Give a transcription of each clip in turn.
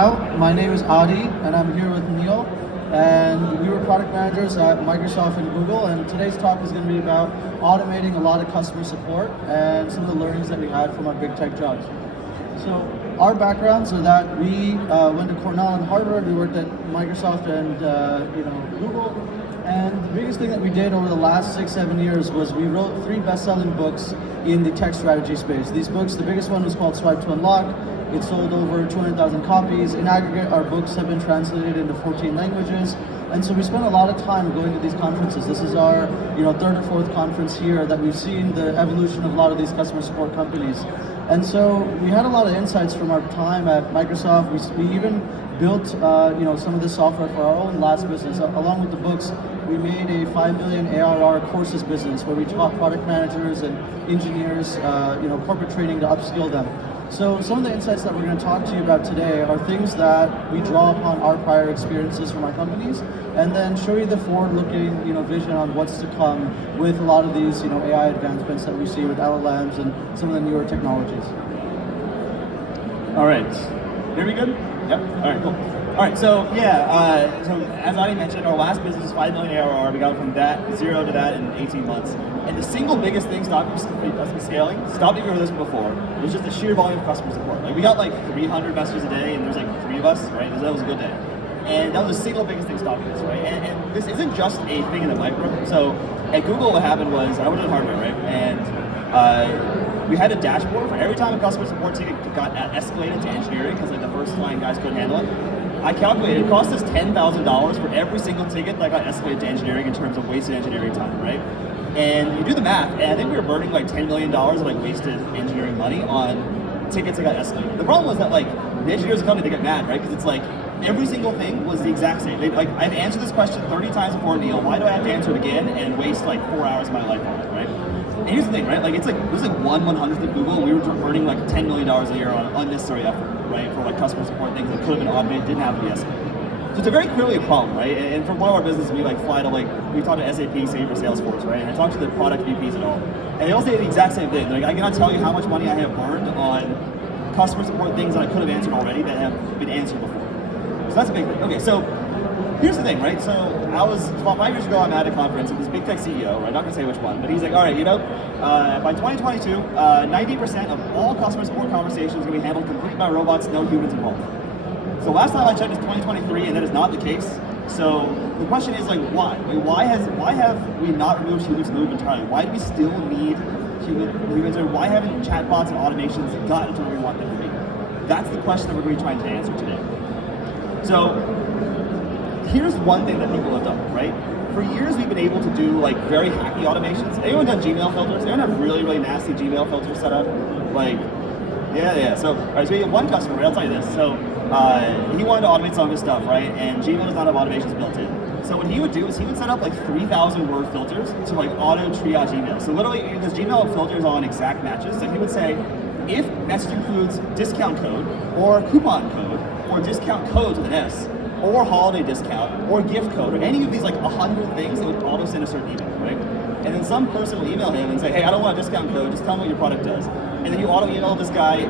My name is Adi, and I'm here with Neil, and we were product managers at Microsoft and Google, and today's talk is going to be about automating a lot of customer support and some of the learnings that we had from our big tech jobs. So our backgrounds are that we went to Cornell and Harvard, we worked at Microsoft and Google, and the biggest thing that we did over the last 6-7 years was we wrote 3 best-selling books in the tech strategy space. These books, the biggest one was called Swipe to Unlock. It sold over 200,000 copies. In aggregate, our books have been translated into 14 languages. And so we spent a lot of time going to these conferences. This is our third or fourth conference here that we've seen the evolution of a lot of these customer support companies. And so we had a lot of insights from our time at Microsoft. We even built some of this software for our own last business. Along with the books, we made a 5 million ARR courses business where we taught product managers and engineers corporate training to upskill them. So some of the insights that we're going to talk to you about today are things that we draw upon our prior experiences from our companies, and then show you the forward-looking vision on what's to come with a lot of these AI advancements that we see with LLMs and some of the newer technologies. All right, here we good? Yep. All right, cool. All right, so so as Adi mentioned, our last business is 5 million ARR. We got from that 0 to that in 18 months. And the single biggest thing stopping us from scaling, stop me from this before, was just the sheer volume of customer support. Like we got like 300 messages a day, and there's like 3 of us, right? That was a good day. And that was the single biggest thing stopping us, right? And this isn't just a thing in the micro. So at Google, what happened was I went to the hardware, right? And we had a dashboard for every time a customer support ticket got escalated to engineering because like the first line guys couldn't handle it. I calculated it cost us $10,000 for every single ticket that got escalated to engineering in terms of wasted engineering time, right? And you do the math, and I think we were burning like $10 million of like wasted engineering money on tickets that got escalated. The problem was that like the engineers come to get mad, right? Because it's like every single thing was the exact same. I've answered this question 30 times before, Neil. Why do I have to answer it again and waste like 4 hours of my life on it, right? And here's the thing, right? Like it was like 1/100th of Google, and we were burning like $10 million a year on unnecessary effort, right? For like customer support things that could have been automated, didn't have to be escalated. So it's a very clearly a problem, right? And from one of our businesses, we fly to we talk to SAP, Sage, or Salesforce, right? And I talk to the product VPs and all, and they all say the exact same thing. They're like, I cannot tell you how much money I have burned on customer support things that I could have answered already that have been answered before. So that's a big thing. Okay, so here's the thing, right? So about 5 years ago, I'm at a conference, and this big tech CEO, right? I'm not gonna say which one, but he's like, all right, by 2022, 90% of all customer support conversations are gonna be handled completely by robots, no humans involved. So last time I checked is 2023, and that is not the case. So the question is like, why? Why have we not removed humans from the loop entirely? Why do we still need humans, or why haven't chatbots and automations gotten to where we want them to be? That's the question that we're going to be trying to answer today. So here's one thing that people have done, right? For years we've been able to do like very hacky automations. Anyone done Gmail filters? Anyone have really, really nasty Gmail filters set up? Yeah. So, all right, so we have one customer, right? I'll tell you this. So he wanted to automate some of his stuff, right? And Gmail does not have automations built in. So what he would do is he would set up like 3,000 word filters to like auto triage emails. So literally, this Gmail filters on exact matches. So he would say, if message includes discount code or coupon code or discount code with an S, or holiday discount, or gift code, or any of these like 100 things, that would auto send a certain email, right? And then some person will email him and say, hey, I don't want a discount code, just tell me what your product does. And then you auto email this guy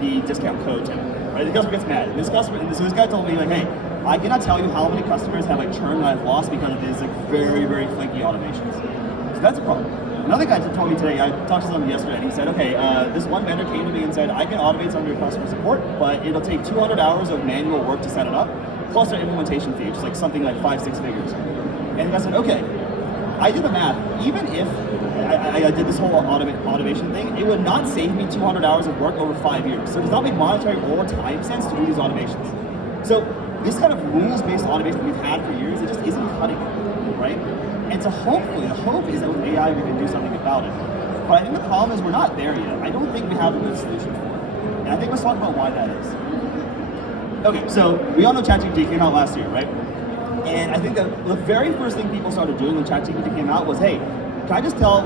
the discount code to him, right? The customer gets mad. So this guy told me, like, hey, I cannot tell you how many customers have like churned that I've lost because of these like very, very flaky automations. So that's a problem. Another guy told me today, I talked to someone yesterday, and he said, okay, this one vendor came to me and said, I can automate some of your customer support, but it'll take 200 hours of manual work to set it up, plus their implementation fee, which is like something like 5-6 figures. And I said, okay, I did the math. Even if I did this whole automation thing, it would not save me 200 hours of work over 5 years. So it does not make monetary or time sense to do these automations. So this kind of rules-based automation that we've had for years, it just isn't cutting it, right? And so hopefully, the hope is that with AI we can do something about it. But I think the problem is we're not there yet. I don't think we have a good solution for it. And I think let's talk about why that is. Okay, so we all know ChatGPT came out last year, right? And I think that the very first thing people started doing when ChatGPT came out was, hey, can I just tell,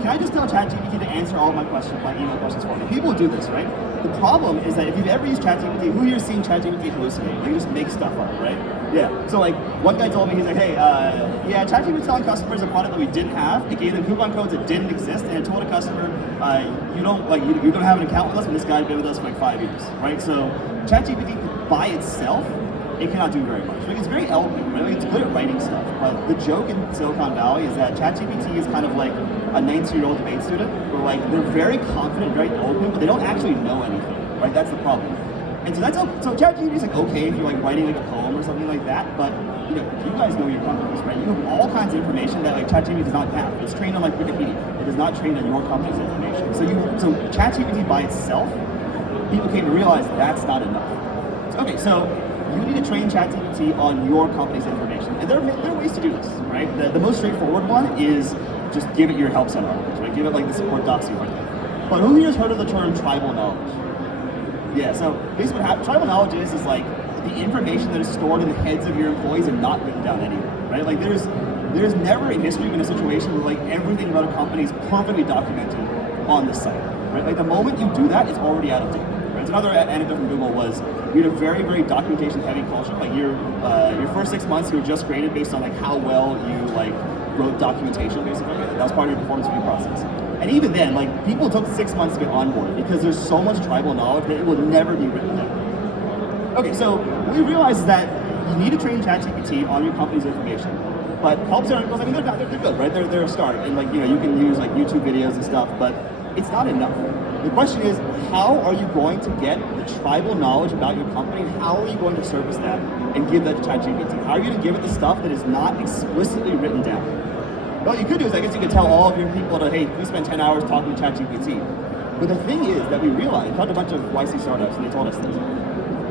can I just tell ChatGPT to answer all of my questions, my email questions for me? People do this, right? The problem is that if you've ever used ChatGPT, who here's seen ChatGPT hallucinate? They just make stuff up, right? Yeah. So like, one guy told me, he's like, hey, yeah, ChatGPT telling customers a product that we didn't have. It gave them coupon codes that didn't exist, and it told a customer, you don't have an account with us, and this guy's been with us for like 5 years, right? So ChatGPT by itself, it cannot do very much. Like, it's very eloquent, right? Like, it's good at writing stuff. But the joke in Silicon Valley is that ChatGPT is kind of like a 19-year-old debate student, where like they're very confident, very eloquent, but they don't actually know anything, right? That's the problem. And so so ChatGPT is like okay if you're like writing like a poem or something like that, but you know, you guys know your companies, right? You have all kinds of information that like ChatGPT does not have. It's trained on like Wikipedia. It is not trained on your company's information. So ChatGPT by itself, people came to realize that's not enough. Okay, so you need to train ChatGPT on your company's information. And there are ways to do this, right? The most straightforward one is just give it your help center articles, right? Give it like the support docs you write. But who here's heard of the term tribal knowledge? Yeah, so basically what happens, tribal knowledge is like the information that is stored in the heads of your employees and not written down anywhere, right? Like there's never in history been a situation where like everything about a company is perfectly documented on the site, right? Like the moment you do that, it's already out of date. Right? So another anecdote from Google was we had a very, very documentation-heavy culture. Like your first 6 months, you were just graded based on like how well you like wrote documentation, basically. That was part of your performance review process. And even then, like people took 6 months to get onboarded because there's so much tribal knowledge that it will never be written down. Okay, so what we realized is that you need to train ChatGPT on your company's information. But help center articles, I mean, they're good, right? They're a start, and like you can use like YouTube videos and stuff, but it's not enough. The question is, how are you going to get the tribal knowledge about your company? How are you going to service that and give that to ChatGPT? How are you going to give it the stuff that is not explicitly written down? What you could do is, I guess you could tell all of your people to, hey, we spend 10 hours talking to ChatGPT. But the thing is that we realized, we talked to a bunch of YC startups and they told us this.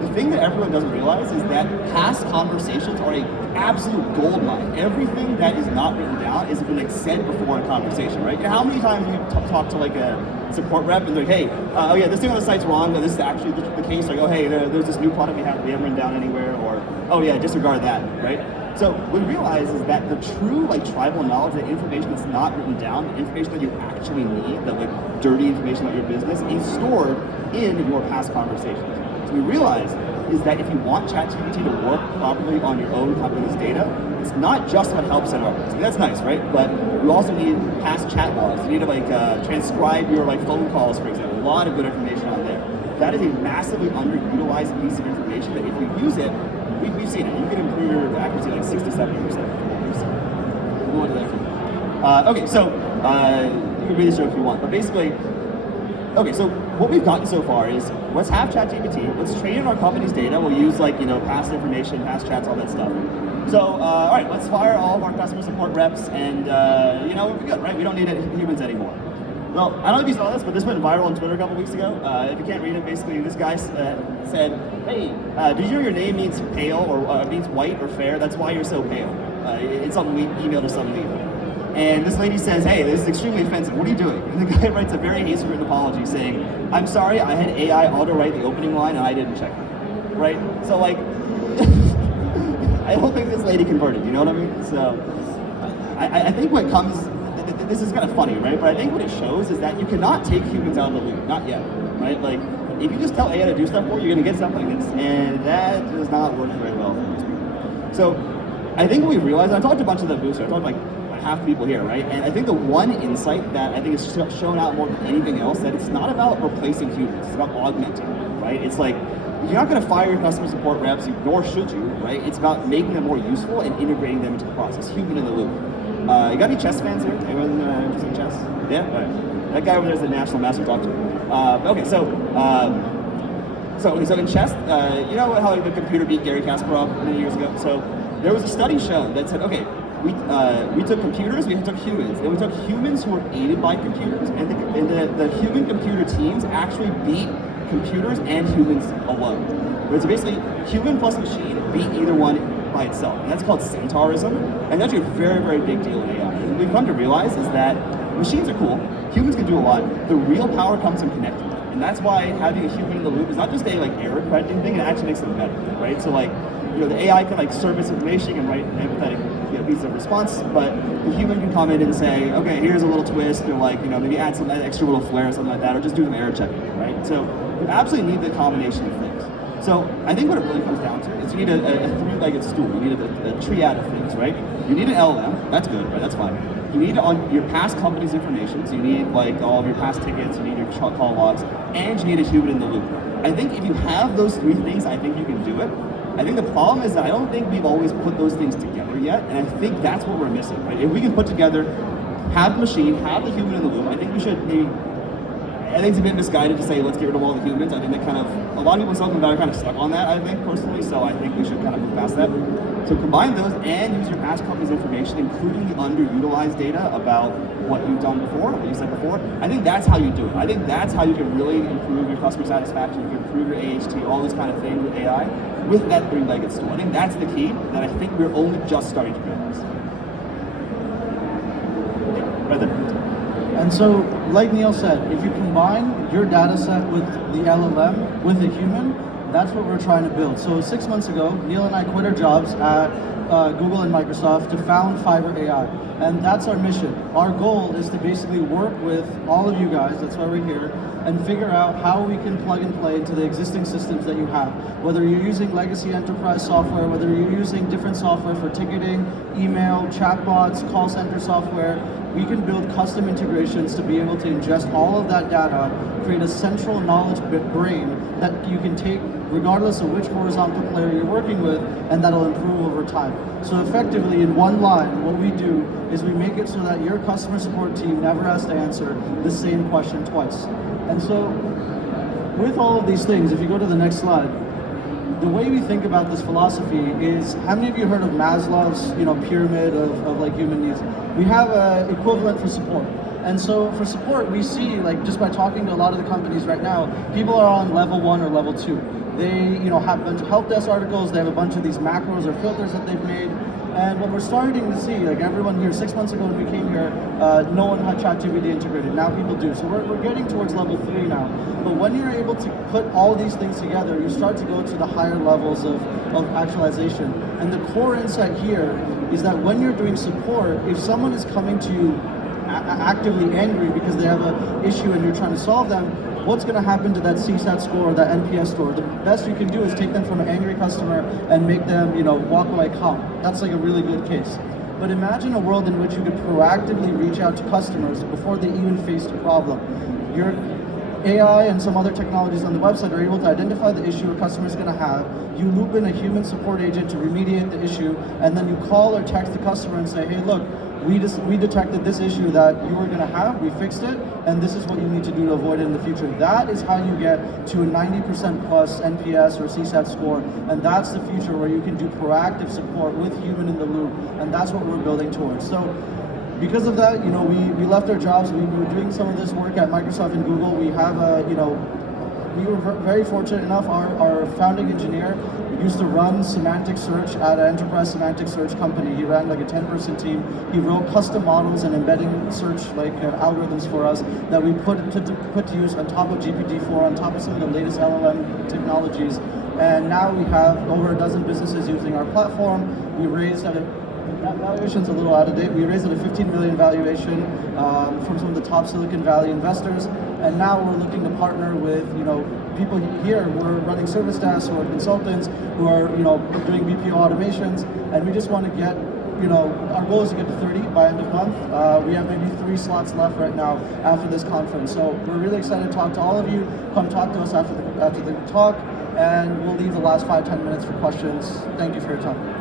The thing that everyone doesn't realize is that past conversations are an absolute gold mine. Everything that is not written down is been like said before in conversation, right? How many times have you talk to like a support rep and they're like, hey, oh yeah, this thing on the site's wrong, but this is actually the case. Like, oh hey, there's this new product we haven't written down anywhere, or oh yeah, disregard that, right? So what we realize is that the true like tribal knowledge, the information that's not written down, the information that you actually need, the like dirty information about your business, is stored in your past conversations. So we realize is that if you want ChatGPT to work properly on your own company's data, it's not just about help center articles. I mean, that's nice, right? But you also need past chat logs. You need to like transcribe your like phone calls, for example. A lot of good information on there. That is a massively underutilized piece of information that if you use it, we've seen it. You can improve your accuracy like 6 to 70%. We'll go into that. Okay, so you can read this joke if you want, but basically, okay, so what we've gotten so far is let's have ChatGPT, let's train it on our company's data. We'll use like past information, past chats, all that stuff. So all right, let's fire all of our customer support reps, and we'll be good, right? We don't need humans anymore. Well, I don't know if you saw this, but this went viral on Twitter a couple weeks ago. If you can't read it, basically this guy said, hey, did you know your name means pale, or means white or fair? That's why you're so pale. It's something we emailed to some lead. And this lady says, hey, this is extremely offensive. What are you doing? And the guy writes a very hastily written apology saying, I'm sorry, I had AI auto-write the opening line and I didn't check it. Right? So like, I don't think this lady converted, you know what I mean? So I think what comes, this is kind of funny, right? But I think what it shows is that you cannot take humans out of the loop, not yet, right? Like, if you just tell AI to do stuff for you, you're gonna get stuff like this. And that does not work very well for most people. So I think what we've realized, I talked to a bunch of the boosters, I talked to like half the people here, right? And I think the one insight that I think is shown out more than anything else, that it's not about replacing humans, it's about augmenting, right? It's like, you're not gonna fire your customer support reps, nor should you, right? It's about making them more useful and integrating them into the process, human in the loop. You got any chess fans here? Anyone interested in chess? Yeah? All right. That guy over there is the national master talk to. Okay, so in chess, you know how the computer beat Gary Kasparov many years ago? So there was a study shown that said, okay, we took computers, we took humans, and we took humans who were aided by computers, and the human-computer teams actually beat computers and humans alone. Right? So basically, human plus machine beat either one by itself, and that's called centaurism, and that's actually a very, very big deal in AI. And what we've come to realize is that machines are cool, humans can do a lot, the real power comes from connecting them, and that's why having a human in the loop is not just a like error correcting thing, it actually makes them better, right? So like, the AI can like surface information and write an empathetic piece of response, but the human can come in and say, okay, here's a little twist, or like maybe add some extra little flair or something like that, or just do some error checking, right? So you absolutely need the combination of things. So I think what it really comes down to is you need a three-legged stool. You need a triad of things, right? You need an LLM. That's good, right? That's fine. You need on your past company's information. So you need like all of your past tickets. You need your call logs, and you need a human in the loop. I think if you have those three things, I think you can do it. I think the problem is that I don't think we've always put those things together yet, and I think that's what we're missing, right? If we can put together, have the machine, have the human in the loop, I think we should maybe. I think it's a bit misguided to say let's get rid of all the humans. I think that a lot of people in Silicon Valley are kind of stuck on that, I think, personally, so I think we should kind of move past that. So combine those and use your past company's information, including the underutilized data about what you've done before, what you said before. I think that's how you do it. I think that's how you can really improve your customer satisfaction, you can improve your AHT, all those kind of things with AI, with that three-legged stool. I think that's the key that I think we're only just starting to realize. Yeah, right there. And so, like Neil said, if you combine your data set with the LLM, with a human, that's what we're trying to build. So 6 months ago, Neil and I quit our jobs at Google and Microsoft to found Fiverr AI. And that's our mission. Our goal is to basically work with all of you guys, that's why we're here, and figure out how we can plug and play into the existing systems that you have. Whether you're using legacy enterprise software, whether you're using different software for ticketing, email, chatbots, call center software, we can build custom integrations to be able to ingest all of that data, create a central knowledge brain that you can take regardless of which horizontal player you're working with, and that'll improve over time. So effectively, in one line, what we do is we make it so that your customer support team never has to answer the same question twice. And so, with all of these things, if you go to the next slide, the way we think about this philosophy is, how many of you heard of Maslow's pyramid of like human needs? We have an equivalent for support. And so for support, we see, like, just by talking to a lot of the companies right now, people are on level 1 or level 2. They have a bunch of help desk articles, they have a bunch of these macros or filters that they've made. And what we're starting to see, like everyone here, 6 months ago when we came here, no one had ChatGPT integrated. Now people do. So we're getting towards level 3 now. But when you're able to put all these things together, you start to go to the higher levels of actualization. And the core insight here is that when you're doing support, if someone is coming to you actively angry because they have an issue and you're trying to solve them, what's going to happen to that CSAT score or that NPS score? The best you can do is take them from an angry customer and make them, walk away calm. That's like a really good case. But imagine a world in which you could proactively reach out to customers before they even faced a problem. Your AI and some other technologies on the website are able to identify the issue a customer is going to have. You loop in a human support agent to remediate the issue, and then you call or text the customer and say, hey, look, we detected this issue that you were going to have, we fixed it, and this is what you need to do to avoid it in the future. That is how you get to a 90% plus NPS or CSAT score, and that's the future where you can do proactive support with human in the loop, and that's what we're building towards. So because of that, we left our jobs, we were doing some of this work at Microsoft and Google. We have we were very fortunate enough, our founding engineer used to run semantic search at an enterprise semantic search company. He ran like a 10-person team. He wrote custom models and embedding search algorithms for us that we put to use on top of GPT-4, on top of some of the latest LLM technologies. And now we have over a dozen businesses using our platform. We raised that valuation's a little out of date. We raised at a 15 million valuation from some of the top Silicon Valley investors, and now we're looking to partner with people here who are running service desks, who are consultants, who are doing BPO automations, and we just want to get our goal is to get to 30 by end of month. We have maybe 3 slots left right now after this conference, so we're really excited to talk to all of you. Come talk to us after the talk, and we'll leave the last 5-10 minutes for questions. Thank you for your time.